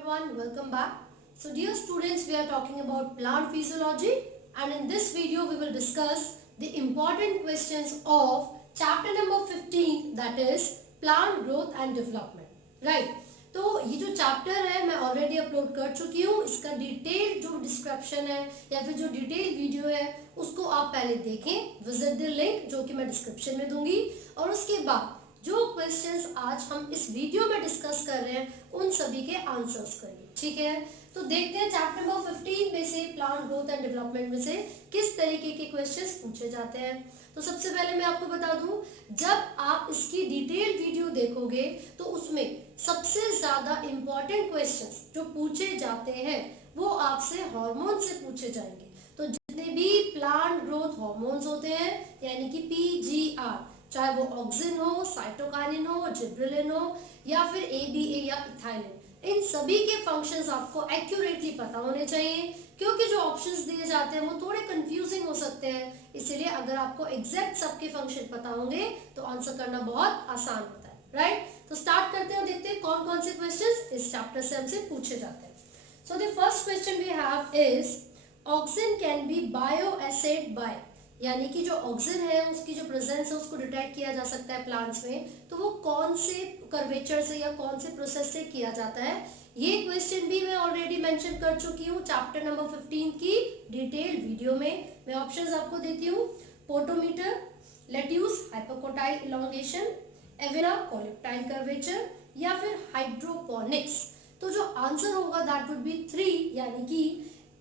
everyone, welcome back. So dear students, we are talking about plant physiology and in this video we will discuss the important questions of chapter number 15, that is plant growth and development. Right. तो ये जो chapter है मैं already upload कर चुकी हूँ. इसका detail जो डिस्क्रिप्शन है या फिर जो डिटेल वीडियो है उसको आप पहले देखें. विजिट द लिंक जो कि मैं डिस्क्रिप्शन में दूंगी. और उसके बाद जो क्वेश्चंस आज हम इस वीडियो में डिस्कस कर रहे हैं उन सभी के आंसर्स करिए. ठीक है, तो देखते हैं चैप्टर नंबर 15 में से प्लांट ग्रोथ एंड डेवलपमेंट में से किस तरीके के क्वेश्चंस पूछे जाते हैं. तो सबसे पहले मैं आपको बता दूं, जब आप इसकी डिटेल वीडियो देखोगे तो उसमें सबसे ज्यादा इंपॉर्टेंट क्वेश्चंस जो पूछे जाते हैं वो आपसे हार्मोन से पूछे जाएंगे. तो जितने भी प्लांट ग्रोथ हार्मोन्स होते हैं यानी कि PGR, चाहे वो ऑक्सिन हो, साइटोकाइनिन हो, जिब्रेलिन हो या फिर ABA या इथाइलिन, इन सभी के फंक्शंस आपको एक्यूरेटली पता होने चाहिए. क्योंकि जो ऑप्शंस दिए जाते हैं वो थोड़े कंफ्यूजिंग हो सकते हैं, इसलिए अगर आपको एग्जैक्ट सबके फंक्शन पता होंगे तो आंसर करना बहुत आसान होता है. राइट, तो स्टार्ट करते हैं और देखते हैं कौन कौन से क्वेश्चंस इस चैप्टर से हमसे पूछे जाते हैं. So the first question we have is auxin can be bio acid by, यानी कि जो ऑक्सिन है उसकी जो प्रेजेंस है उसको डिटेक्ट किया जा सकता है प्लांट्स में, तो वो कौन से कर्वेचर से या कौन से प्रोसेस से किया जाता है. ये क्वेश्चन भी मैं ऑलरेडी मेंशन कर चुकी हूँ चैप्टर नंबर 15 की डिटेल वीडियो में. मैं ऑप्शंस आपको देती हूँ: potometer, lettuce hypocotyl elongation, Avena coleoptile curvature या फिर हाइड्रोपोनिक्स. तो जो आंसर होगा दैट वुड बी 3, यानी कि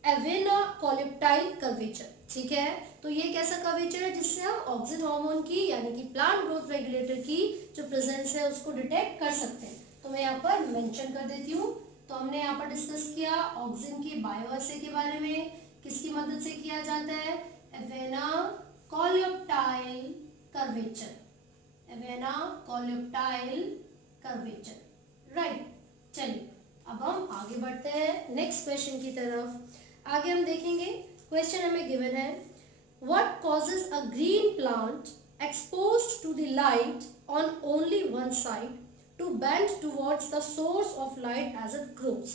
एवेना कोलेप्टाइल कर्वेचर. ठीक है, तो ये कैसा कर्वेचर है जिससे हम ऑक्सिन हार्मोन की यानी कि प्लांट ग्रोथ रेगुलेटर की जो प्रेजेंस है उसको डिटेक्ट कर सकते हैं. तो मैं यहाँ पर मेंशन कर देती हूँ. तो हमने यहाँ पर डिस्कस किया ऑक्सिन की बायोएसे के बारे में, किसकी मदद से किया जाता है, Avena coleoptile curvature, Avena coleoptile curvature. Right, चलिए अब हम आगे बढ़ते हैं नेक्स्ट क्वेश्चन की तरफ. आगे हम देखेंगे क्वेश्चन हमें गिवन है, what causes a green plant exposed to the light on only one side to bend towards the source of light as it grows.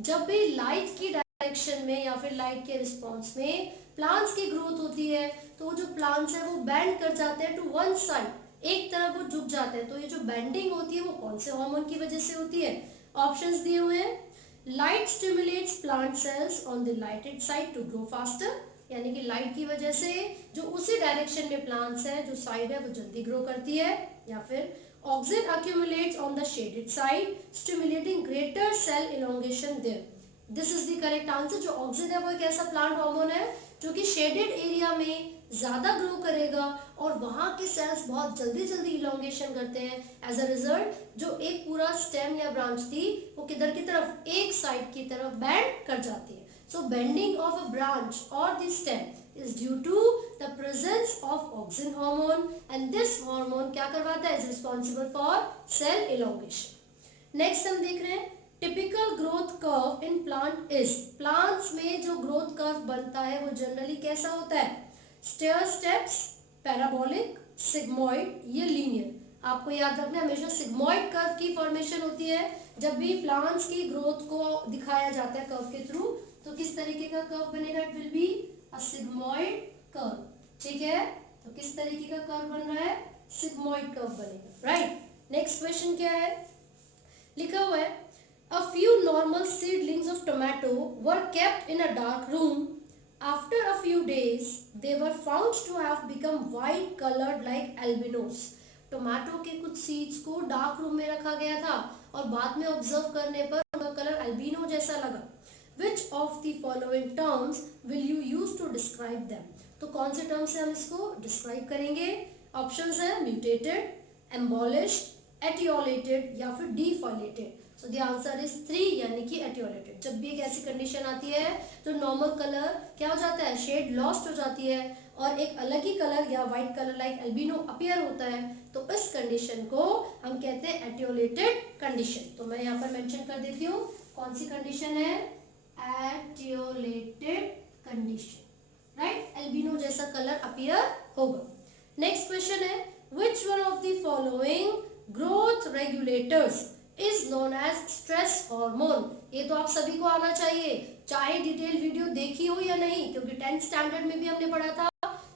जब भी लाइट की डायरेक्शन में या फिर लाइट के रिस्पॉन्स में प्लांट्स की ग्रोथ होती है तो जो प्लांट्स है वो बेंड कर जाते हैं टू वन साइड, एक तरफ वो झुक जाते हैं. तो ये जो बेंडिंग होती है वो कौन से हार्मोन की वजह से होती है? ऑप्शंस दिए हुए हैं. Light stimulates plant cells on the lighted side to grow faster, यानी कि लाइट की वजह से जो उसी डायरेक्शन में प्लांट्स है जो साइड है वो जल्दी ग्रो करती है. या फिर auxin accumulates on the shaded side stimulating greater cell elongation there. This is the correct answer. जो ऑक्सिन है वो एक ऐसा प्लांट हार्मोन है जो कि शेडेड एरिया में ज्यादा ग्रो करेगा और वहां के सेल्स बहुत जल्दी जल्दी इलोंगेशन करते हैं. एज अ रिजल्ट जो एक पूरा स्टेम या ब्रांच थी वो किधर की तरफ, एक साइड की तरफ बेंड कर जाती है. सो बेंडिंग ऑफ अ ब्रांच और the stem is due to the presence of auxin hormone and this hormone क्या करवाता है, is responsible for cell elongation. Next हम देख रहे हैं typical growth curve in plant is, plants में जो growth curve बनता है वो जनरली कैसा होता है, stair steps, parabolic, sigmoid या linear. आपको याद रखना है हमेशा sigmoid curve की फॉर्मेशन होती है जब भी प्लांट्स की ग्रोथ को दिखाया जाता है कर्व के थ्रू. तो किस तरीके का कर्व बनेगा, it will be a sigmoid curve. ठीक है, तो किस तरीके का कर्व बन रहा है, सिग्मॉइड कर्व बनेगा. राइट, नेक्स्ट क्वेश्चन क्या है, लिखा हुआ है a few normal seedlings of tomato were kept in a dark room. After a few days they were found to have become white coloured like albinos. Tomato के कुछ seeds को dark room में रखा गया था और बाद में ऑब्जर्व करने पर उनका कलर एल्बिनो जैसा लगा. Which of the following terms will you use to describe them? तो कौन से टर्म से हम इसको डिस्क्राइब करेंगे? ऑप्शंस है म्यूटेटेड, एम्बोलिश्ड, एटियोलेटेड या फिर डीफॉलेटेड. सो द आंसर इज 3, यानी कि एटियोलेटेड. जब भी एक ऐसी कंडीशन आती है तो नॉर्मल कलर क्या हो जाता है, शेड लॉस्ट हो जाती है और एक अलग ही कलर या white colour like albino appear होता है, तो इस कंडीशन को हम कहते हैं एटियोलेटेड कंडीशन. तो मैं यहाँ पर मेंशन कर देती हूँ कौन सी कंडीशन है, एटियोलेटेड कंडीशन. राइट, एल्बिनो जैसा कलर अपीयर होगा. नेक्स्ट क्वेश्चन है, which one of the following growth regulators is known as stress hormone. ये तो आप सभी को आना चाहिए, चाहे डिटेल वीडियो देखी हो या नहीं, क्योंकि 10th स्टैंडर्ड में भी हमने पढ़ा था।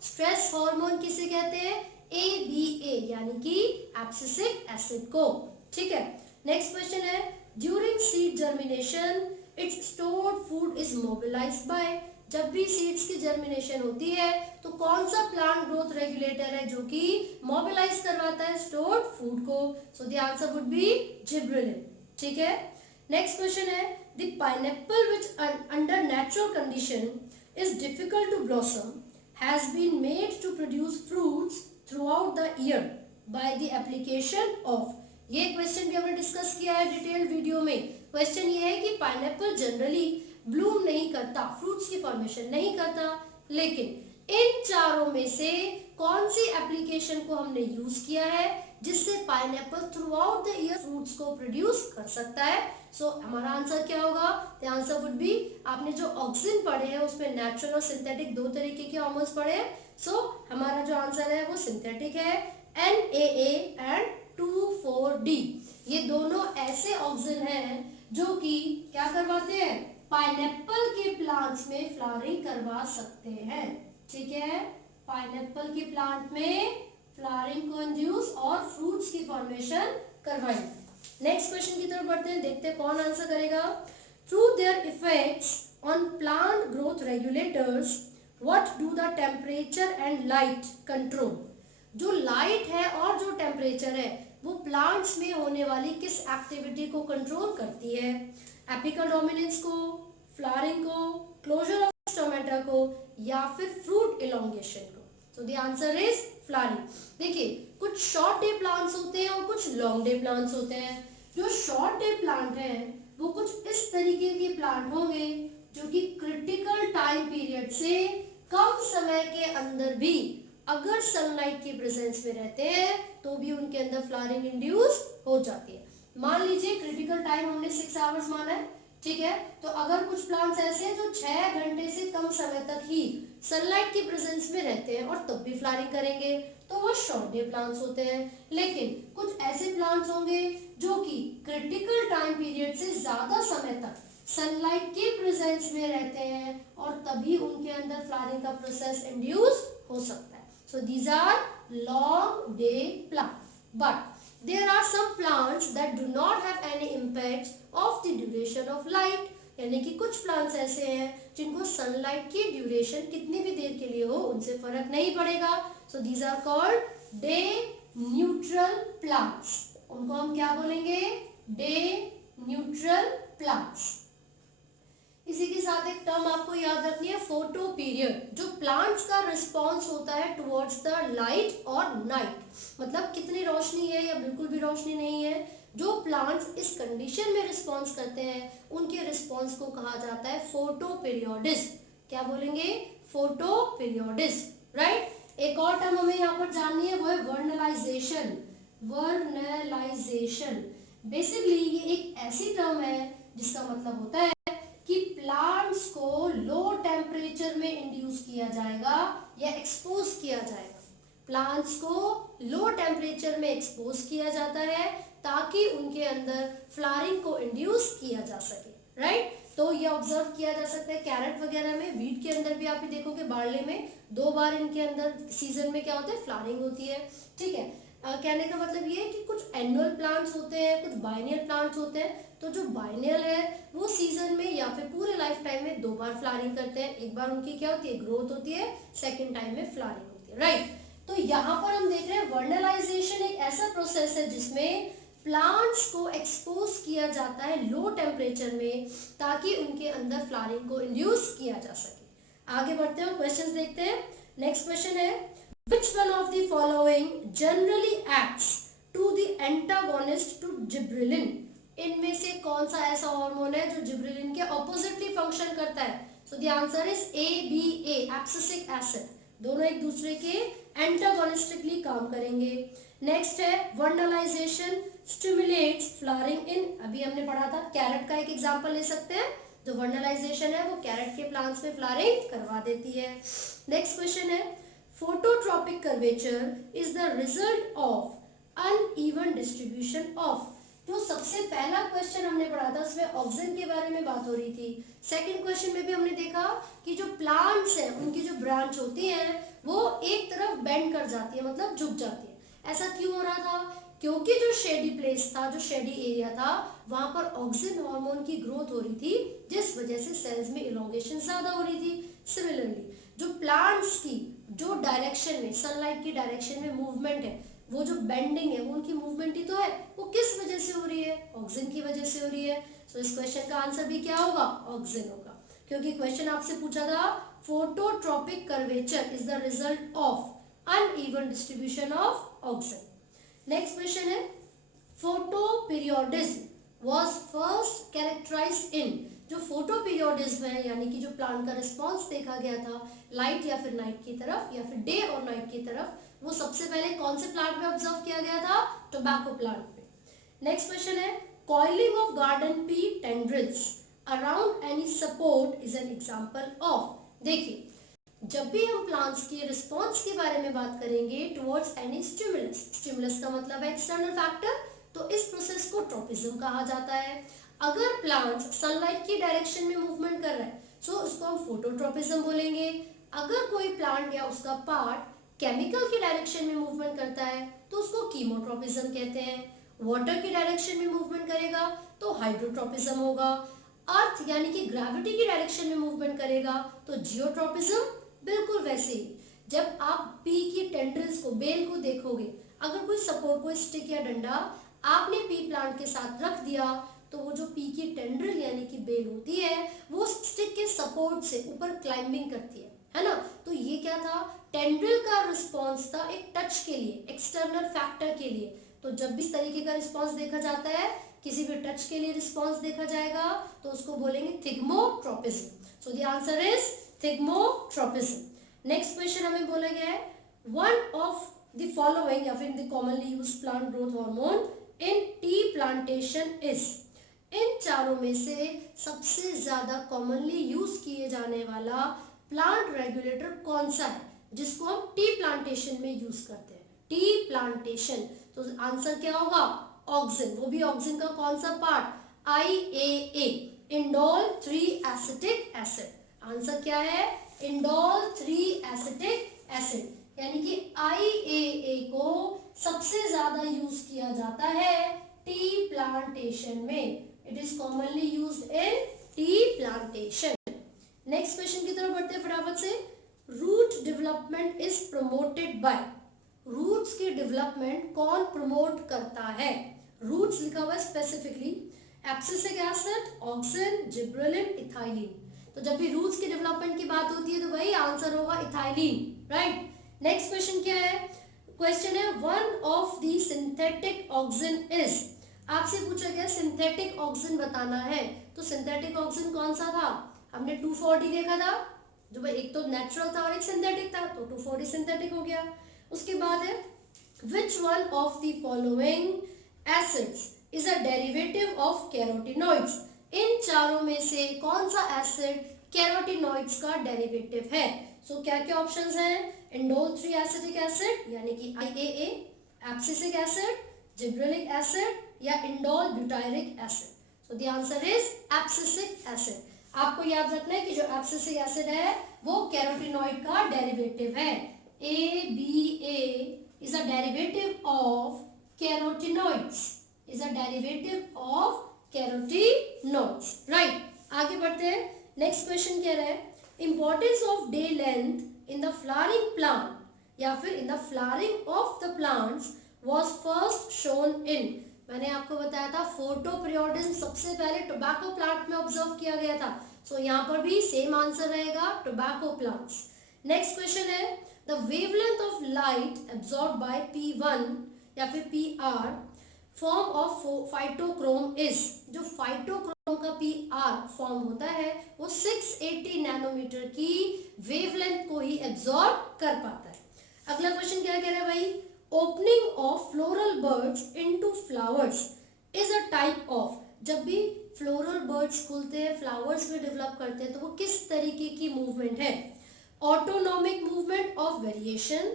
स्ट्रेस हार्मोन किसे कहते हैं? ABA यानी कि एब्सिसिक एसिड को। ठीक है, नेक्स्ट क्वेश्चन है, during seed germination its stored food is mobilized by. जब भी सीड्स की जर्मिनेशन होती है तो कौन सा प्लांट ग्रोथ रेगुलेटर है जो कि मोबिलाइज करवाता है स्टोर्ड फूड को? So the answer would be gibberellin. ठीक है, नेक्स्ट क्वेश्चन है, the pineapple which under natural condition is difficult to blossom has been made to produce fruits throughout the year by the application of। ये question भी हमने discuss किया है detail video में। Question ये है कि पाइनएप्पल जनरली ब्लूम नहीं करता, फ्रूट्स की फॉर्मेशन नहीं करता, लेकिन इन चारों में से कौन सी एप्लीकेशन को हमने यूज किया है जिससे pineapple through out the year fruits को प्रोड्यूस कर सकता है? सो हमारा आंसर क्या होगा? द आंसर वुड बी, आपने जो ऑक्सिन पढ़े हैं उसमें नेचुरल और सिंथेटिक दो तरीके के हार्मोन्स पढ़े हैं। सो हमारा जो आंसर है वो सिंथेटिक है, NAA एंड 2,4-D। ये दोनों ऐसे ऑक्सिन हैं जो कि क्या करवाते हैं? पाइनएप्पल के प्लांट्स में फ्लावरिंग करवा सकते हैं। ठीक है, पाइनएप्पल के प्लांट में फ्लावरिंग को इंड्यूस और फ्रूट्स की फॉर्मेशन करवाएं। नेक्स्ट क्वेश्चन की तरफ बढ़ते हैं, देखते हैं कौन आंसर करेगा। Through their effects on plant growth regulators what do the temperature and light control. जो लाइट है और जो टेम्परेचर है वो प्लांट्स में होने वाली किस एक्टिविटी को कंट्रोल करती है? एपिकल डोमिनेंस को, फ्लावरिंग को, क्लोजर ऑफ स्टोमेटा को, या फिर फ्रूट इलोंगेशन को? So the answer is flowering. देखिए, कुछ शॉर्ट डे प्लांट्स होते हैं और कुछ लॉन्ग डे प्लांट्स होते हैं। जो शॉर्ट डे प्लांट हैं वो कुछ इस तरीके के प्लांट होंगे जो कि क्रिटिकल टाइम पीरियड से कम समय के अंदर भी अगर सनलाइट की प्रेजेंस में रहते हैं तो भी उनके अंदर फ्लावरिंग इंड्यूस हो जाती है। मान लीजिए क्रिटिकल टाइम हमने 6 आवर्स माना है, ठीक है, तो अगर कुछ प्लांट्स ऐसे हैं जो 6 घंटे से कम समय तक ही सनलाइट की प्रेजेंस में रहते हैं और तब भी फ्लावरिंग करेंगे तो वो शॉर्ट डे प्लांट्स होते हैं। लेकिन कुछ ऐसे प्लांट्स होंगे जो कि क्रिटिकल टाइम पीरियड से ज्यादा समय तक सनलाइट के प्रेजेंस में रहते हैं और तभी उनके अंदर फ्लावरिंग का प्रोसेस इंड्यूस हो सकता है। So these are long day plant, but there are some plants that do not have any impact of the duration of light। यानी कि कुछ प्लांट्स ऐसे हैं जिनको सनलाइट की ड्यूरेशन कितनी भी देर के लिए हो उनसे फर्क नहीं पड़ेगा। So these are called day neutral plants. उनको हम क्या बोलेंगे? Day neutral plants. इसी के साथ एक टर्म आपको याद रखनी है, फोटो पीरियड। जो प्लांट्स का रिस्पॉन्स होता है टुवर्ड्स द लाइट और नाइट, मतलब कितनी रोशनी है या बिल्कुल भी रोशनी नहीं है, जो प्लांट्स इस कंडीशन में रिस्पॉन्स करते हैं उनके रिस्पॉन्स को कहा जाता है फोटो पीरियोडिस। क्या बोलेंगे? फोटो पीरियोडिस, राइट। एक और टर्म हमें यहाँ पर जाननी है, वो है वर्नलाइजेशन। वर्नलाइजेशन बेसिकली ये एक ऐसी टर्म है जिसका मतलब होता है कि प्लांट्स को लो टेम्परेचर में इंड्यूस किया जाएगा या एक्सपोज किया जाएगा। प्लांट्स को लो टेम्परेचर में एक्सपोज किया जाता है ताकि उनके अंदर फ्लावरिंग को इंड्यूस किया जा सके, राइट। तो ये ऑब्जर्व किया जा सकता है कैरेट वगैरह में, वीट के अंदर भी आप ही देखोगे, बार्ले में 2 बार इनके अंदर सीजन में क्या होता है? फ्लावरिंग होती है, ठीक है। कहने का मतलब ये है कि कुछ एनुअल प्लांट्स होते हैं, कुछ बाइनियल प्लांट्स होते हैं। तो जो बाइनियल है वो सीजन में या फिर पूरे लाइफ टाइम में 2 बार फ्लावरिंग करते हैं। एक बार उनकी क्या होती है? ग्रोथ होती है, सेकेंड टाइम में फ्लावरिंग होती है, राइट। तो यहाँ पर हम देख रहे हैं वर्नलाइजेशन एक ऐसा प्रोसेस है जिसमें प्लांट्स को एक्सपोज किया जाता है लो टेम्परेचर में ताकि उनके अंदर फ्लावरिंग को इंड्यूस किया जा सके। आगे बढ़ते हैं, क्वेश्चंस देखते हैं। नेक्स्ट क्वेश्चन है, which one of the following generally acts to the antagonist to gibberellin। इनमें से कौन सा ऐसा हार्मोन है जो जिब्रेलिन के ऑपोजिटली फंक्शन करता है? So the answer is ABA, abscisic acid. दोनों एक दूसरे के एंटागोनिस्टिकली काम करेंगे। नेक्स्ट है वर्नलाइजेशन स्टिमुलेट्स फ्लावरिंग इन, अभी हमने पढ़ा था, कैरेट का एक एग्जांपल ले सकते हैं। जो वर्नलाइजेशन है वो कैरेट के प्लांट्स में फ्लावरिंग करवा देती है। नेक्स्ट क्वेश्चन है, phototropic curvature is the result of uneven distribution of। जो सबसे पहला क्वेश्चन हमने पढ़ा था उसमें ऑक्सीजन के बारे में बात हो रही थी। सेकंड क्वेश्चन में भी हमने देखा कि जो प्लांट्स हैं उनकी जो ब्रांच होती हैं वो एक तरफ बेंड कर जाती है, मतलब झुक जाती है। ऐसा क्यों हो रहा था? क्योंकि जो शेडी प्लेस था, जो शेडी एरिया था, वहां पर ऑक्सीजन हार्मोन की ग्रोथ हो रही थी, जिस वजह से सेल्स में इलोंगेशन ज्यादा हो रही थी। सिमिलरली जो प्लांट्स की जो डायरेक्शन में, सनलाइट की डायरेक्शन में मूवमेंट है, वो जो बेंडिंग है वो उनकी मूवमेंट ही तो है, वो किस वजह से हो रही है? ऑक्सीजन की वजह से हो रही है। सो इस क्वेश्चन का आंसर भी क्या होगा? ऑक्सीजन होगा, क्योंकि क्वेश्चन आपसे पूछा था phototropic curvature is the result of uneven distribution of oxygen. Next question है फोटोपीरियोडिज्म वाज फर्स्ट कैरेक्टराइज्ड इन। जो फोटोपीरियोडिज्म है यानी कि जो प्लांट का रिस्पांस देखा गया था लाइट या फिर नाइट की तरफ या फिर डे और नाइट की तरफ, वो सबसे पहले कौन से प्लांट में ऑब्जर्व किया गया था? टोबैको प्लांट में। नेक्स्ट क्वेश्चन है coiling of garden pea tendrils around any support is an example of. देखिए, जब भी हम प्लांट्स के रिस्पांस के बारे में बात करेंगे टुवर्ड्स एनी स्टिमुलस, स्टिमुलस का मतलब है एक्सटर्नल फैक्टर, तो इस प्रोसेस को ट्रोपिज्म कहा जाता है। अगर प्लांट सनलाइट की डायरेक्शन में मूवमेंट कर रहा है सो उसको हम फोटोट्रोपिज्म बोलेंगे। अगर कोई प्लांट या उसका पार्ट केमिकल की डायरेक्शन में मूवमेंट करता है तो उसको कीमोट्रोपिज्म कहते हैं। वाटर की डायरेक्शन में मूवमेंट करेगा तो हाइड्रोट्रोपिज्म होगा। अर्थ यानी कि ग्रेविटी की डायरेक्शन में मूवमेंट करेगा तो जियोट्रोपिज्म। बिल्कुल वैसे ही जब आप पी की टेंड्रिल्स को, बेल को देखोगे, अगर कोई सपोर्ट, कोई स्टिक या डंडा आपने पी प्लांट के साथ रख दिया तो वो जो पी की टेंड्रिल यानी कि बेल होती है वो स्टिक के सपोर्ट से ऊपर क्लाइंबिंग करती है ना। तो ये क्या था? टेंड्रिल का रिस्पॉन्स था एक टच के लिए, एक्सटर्नल फैक्टर के लिए। तो जब भी इस तरीके का रिस्पॉन्स देखा जाता है, किसी भी टच के लिए रिस्पॉन्स देखा जाएगा तो उसको बोलेंगे thigmotropism. So the answer is thigmotropism. Next question हमें बोला गया है वन ऑफ द फॉलोइंग या फिर the commonly used plant growth hormone in tea plantation is. इन चारों में से सबसे ज्यादा कॉमनली यूज किए जाने वाला प्लांट रेगुलेटर कौन सा है जिसको हम टी प्लांटेशन में यूज करते हैं? टी प्लांटेशन, तो आंसर क्या होगा? ऑक्सिन। वो भी ऑक्सिन का कौन सा part? IAA, indole 3 acetic acid. Answer क्या है? Indole 3 acetic acid. यानी कि IAA को सबसे ज्यादा यूज किया जाता है टी प्लांटेशन में। It is commonly used in tea plantation. Next question की तरफ बढ़ते हैं फटाफट से। Root development is promoted by. Roots की डेवलपमेंट कौन प्रमोट करता है? रूट्स लिखा हुआ है specifically, abscisic acid, auxin, gibberellin, ethylene. तो जब भी रूट्स की डेवलपमेंट की बात होती है तो भाई आंसर होगा इथाइलिन, राइट। नेक्स्ट क्वेश्चन क्या है? क्वेश्चन है one of the synthetic auxin is. आपसे पूछा गया सिंथेटिक ऑक्सिन बताना है, तो सिंथेटिक ऑक्सिन कौन सा था? हमने 2,4-D देखा था, जो भाई एक तो नेचुरल था और एक सिंथेटिक था, तो 2,4-D सिंथेटिक हो गया। उसके बाद है which one of the following acids is a derivative of carotenoids. इन चारों में से कौन सा एसिड कैरोटिनॉइड्स का डेरिवेटिव है? सो क्या क्या ऑप्शंस हैं? इंडोल 3 एसिटिक एसिड यानी कि IAA, abscisic acid, gibberellic acid या indole butyric acid. So the answer is abscisic acid. आपको याद रखना है कि जो एब्सिसिक एसिड है वो कैरोटिनॉइड का डेरिवेटिव है। ABA is a derivative of carotenoids, is a derivative of carotenoids, right। आगे बढ़ते हैं। नेक्स्ट क्वेश्चन क्या है? Importance of day length in the flowering plant या फिर in the flowering of the plants was first shown in. मैंने आपको बताया था फोटोपीरियोडिज्म सबसे पहले टोबैको प्लांट में ऑब्जर्व किया गया था। सो यहाँ पर भी सेम आंसर रहेगा, टोबैको प्लांट्स। नेक्स्ट क्वेश्चन है the wavelength of light absorbed bye P1 या फिर PR form of phytochrome is. जो फाइटोक्रोम का PR फॉर्म होता है वो 680 नैनोमीटर की वेवलेंथ को ही एब्जॉर्ब कर पाता है। अगला क्वेश्चन क्या कह रहा है भाई? Opening of floral birds into flowers is a type of. जब भी फ्लोरल बर्ड्स खुलते हैं, फ्लावर्स में डेवलप करते हैं, तो वो किस तरीके की मूवमेंट है? Autonomic movement of variation,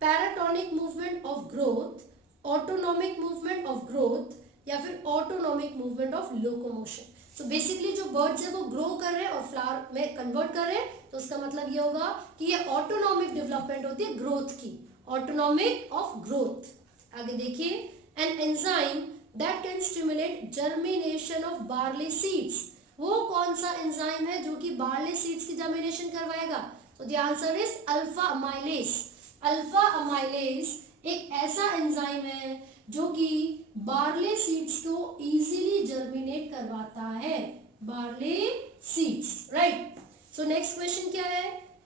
paratonic movement of growth, autonomic movement of growth या फिर ऑटोनॉमिक मूवमेंट ऑफ लोकोमोशन। तो बेसिकली जो बर्ड्स है वो ग्रो कर रहे हैं और फ्लावर में कन्वर्ट कर रहे हैं, तो उसका मतलब ये होगा कि ये ऑटोनॉमिक डेवलपमेंट होती है ग्रोथ की, ऑटोनॉमिक ऑफ ग्रोथ। आगे देखिए, an enzyme that can stimulate germination of barley seeds. वो कौन सा एंजाइम है जो कि बार्ली सीड्स की जर्मिनेशन करवाएगा? तो the answer is alpha amylase. Alpha amylase एक ऐसा एंजाइम है जो कि बार्ले सीड्स को इजीली जर्मिनेट करवाता है, barley seeds, right. So next question क्या है?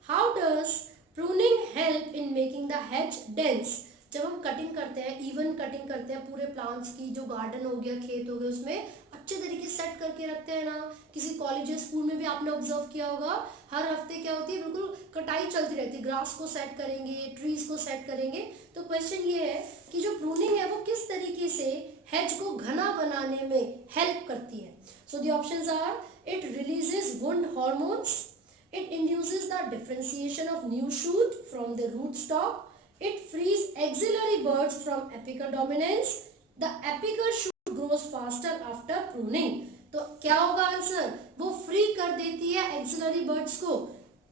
How does pruning help in making the hedge dense? जब हम कटिंग करते हैं, इवन कटिंग करते हैं पूरे प्लांट्स की, जो गार्डन हो गया, खेत हो गया, उसमें अच्छे तरीके से सेट करके रखते हैं ना। किसी कॉलेज स्कूल में भी आपने ऑब्जर्व किया होगा, हर हफ्ते क्या होती है, बिल्कुल कटाई चलती रहती है, ग्रास को सेट करेंगे, ट्रीज को सेट करेंगे। तो क्वेश्चन ये है कि जो प्रूनिंग है वो किस तरीके से हेज को घना बनाने में हेल्प करती है? So the options are, it releases wound hormones, it induces the differentiation of new shoot from the rootstock, it frees axillary buds from apical dominance, the apical shoot grows faster after pruning। तो क्या होगा answer? वो free कर देती है axillary birds को,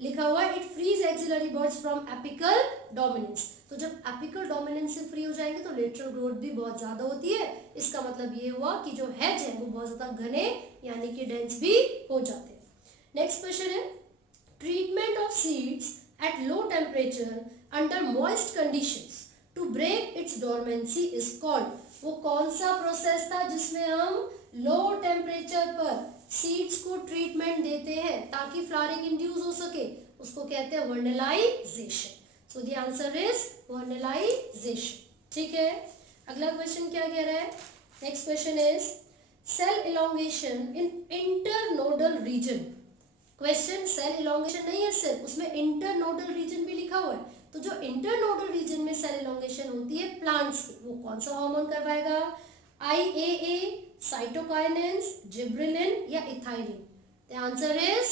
लिखा हुआ है it frees axillary birds from apical dominance. तो जब एपिकल डोमिनेंस से फ्री हो जाएंगे तो लेटरल ग्रोथ भी बहुत ज्यादा होती है। इसका मतलब ये हुआ कि जो हेज है वो बहुत ज्यादा घने यानी कि डेंस भी हो जाते हैं। नेक्स्ट क्वेश्चन है, treatment of seeds at low temperature under moist conditions to break its dormancy is called। वो कौन सा प्रोसेस था जिसमें हम लो टेम्परेचर पर सीड्स को ट्रीटमेंट देते हैं ताकि फ्लावरिंग इंड्यूस हो सके? उसको कहते हैं vernalization. So the answer is vernalization. ठीक है, अगला क्वेश्चन क्या कह रहा है? Next question is cell elongation in internodal region. Question cell elongation नहीं है सिर्फ, उसमें इंटरनोडल रीजन भी लिखा हुआ है। तो जो इंटरनोडल रीजन में सेल इलोंगेशन होती है प्लांट्स की, वो कौन सा हार्मोन करवाएगा? IAA, साइटोकाइनेंस, जिब्रेलिन या ethylene? The answer is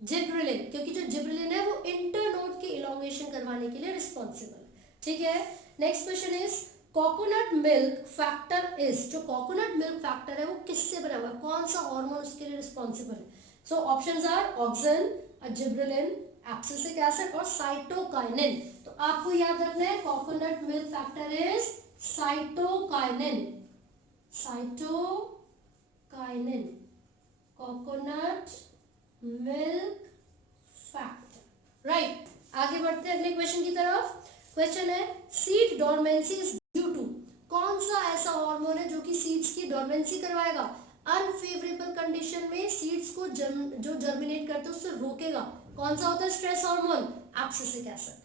gibberellin, क्योंकि जो जिब्रेलिन है वो इंटरनोड के इलोंगेशन करवाने के लिए रिस्पॉन्सिबल है। ठीक है, next question is coconut milk factor is. जो कोकोनट मिल्क फैक्टर है वो किससे बना हुआ है? कौन सा हार्मोन उसके लिए रिस्पॉन्सिबल है? So options are auxin, gibberellin, abscisic acid और cytokinin। तो आपको याद रखना है coconut milk factor is cytokinin, cytokinin, coconut milk factor, right. आगे बढ़ते हैं अगले क्वेश्चन की तरफ। क्वेश्चन है seed dormancy is due to. कौन सा ऐसा हार्मोन है जो कि सीड्स की डोरमेंसी करवाएगा? अनफेवरेबल कंडीशन में सीड्स को जो जर्मिनेट करते हैं उससे रोकेगा। कौन सा होता है? Stress hormone, abscisic acid.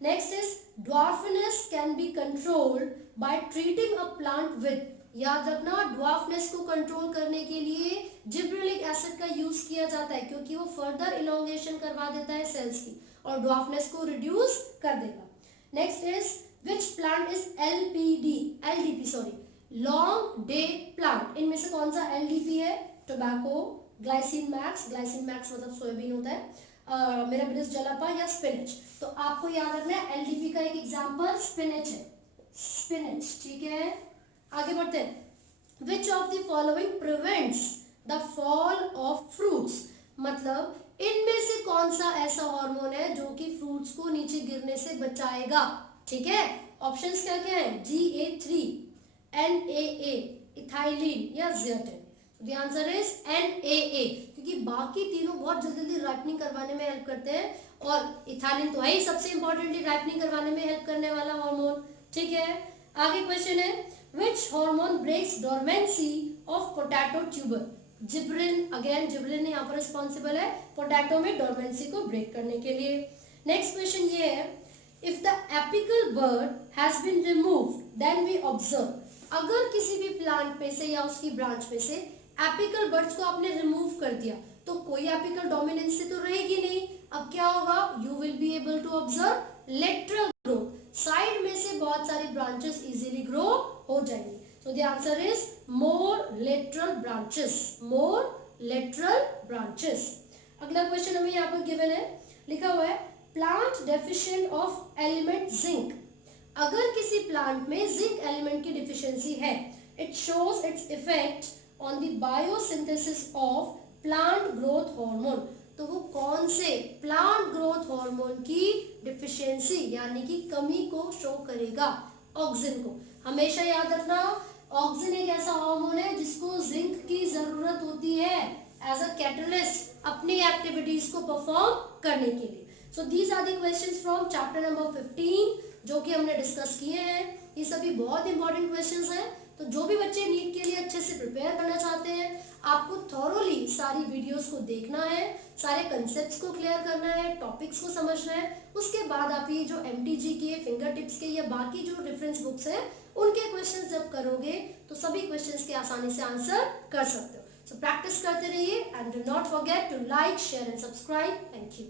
Next is dwarfness can be controlled by treating a plant with. याद रखना, ड्वार्फनेस को कंट्रोल करने के लिए जिब्रेलिक एसिड का यूज किया जाता है क्योंकि वो फर्दर इलोंगेशन करवा देता है सेल्स की और ड्वार्फनेस को रिड्यूस कर देगा। Next is which plant is LDP sorry, long day plant. इनमें से कौन सा LDP है? Tobacco, glycine max, glycine max मतलब सोयाबीन होता है, मिराबिलिस जलापा या स्पिनच। तो आपको याद रखना है LDP का एक एग्जांपल स्पिनच है, स्पिनच। ठीक है, आगे बढ़ते हैं। Which of the following prevents the fall of fruits. मतलब इनमें से कौन सा ऐसा हार्मोन है जो कि फ्रूट्स को नीचे गिरने से बचाएगा? ठीक है, ऑप्शंस क्या क्या है? GA3, NAA, इथाइलिन या ज़ियाटिन? द आंसर इज NAA, क्योंकि बाकी तीनों बहुत जल्दी जल्दी राइपनिंग करवाने में हेल्प करते हैं और इथाइलिन तो है ही सबसे इंपॉर्टेंटली राइपनिंग करवाने में हेल्प करने वाला हार्मोन। ठीक है, आगे क्वेश्चन है which hormone breaks dormancy of potato tuber. Gibberellin, again gibberellin यहाँ पर रिस्पॉन्सिबल है पोटैटो में डोरमेंसी को ब्रेक करने के लिए। नेक्स्ट क्वेश्चन ये है if the apical bird has been removed then we observe. अगर किसी भी प्लांट पे से या उसकी ब्रांच पे से एपिकल बर्ड्स को आपने रिमूव कर दिया तो कोई एपिकल डोमिनेंस से तो रहेगी नहीं। अब क्या होगा? You will be able to observe lateral growth, side में से बहुत सारी ब्रांचेस इजीली ग्रो हो जाएंगी। So the answer is more lateral branches, more lateral branches. अगला क्वेश्चन हमें यहाँ पर गिवन है, लिखा हुआ है plant deficient of element zinc. अगर किसी प्लांट में जिंक एलिमेंट की डिफिशियंसी है It shows its effect on the biosynthesis of plant growth hormone. तो वो कौन से प्लांट ग्रोथ हार्मोन की डिफिशियंसी यानी कि कमी को शो करेगा? ऑक्सिन को। हमेशा याद रखना, ऑक्सिन एक ऐसा हार्मोन है जिसको जिंक की जरूरत होती है एज अ कैटलिस्ट अपनी एक्टिविटीज को परफॉर्म करने के लिए। So these are the questions from chapter number 15 जो कि हमने डिस्कस किए हैं। ये सभी बहुत इंपॉर्टेंट क्वेश्चंस हैं, तो जो भी बच्चे नीट के लिए अच्छे से प्रिपेयर करना चाहते हैं, आपको थॉरोली सारी वीडियोस को देखना है, सारे कंसेप्ट्स को क्लियर करना है, टॉपिक्स को समझना है। उसके बाद आप ये जो MTG के, फिंगर टिप्स के या बाकी जो रेफरेंस बुक्स हैं उनके क्वेश्चंस जब करोगे तो सभी क्वेश्चंस के आसानी से आंसर कर सकते हो। सो प्रैक्टिस करते रहिए and do not forget to like, share and subscribe. Thank you.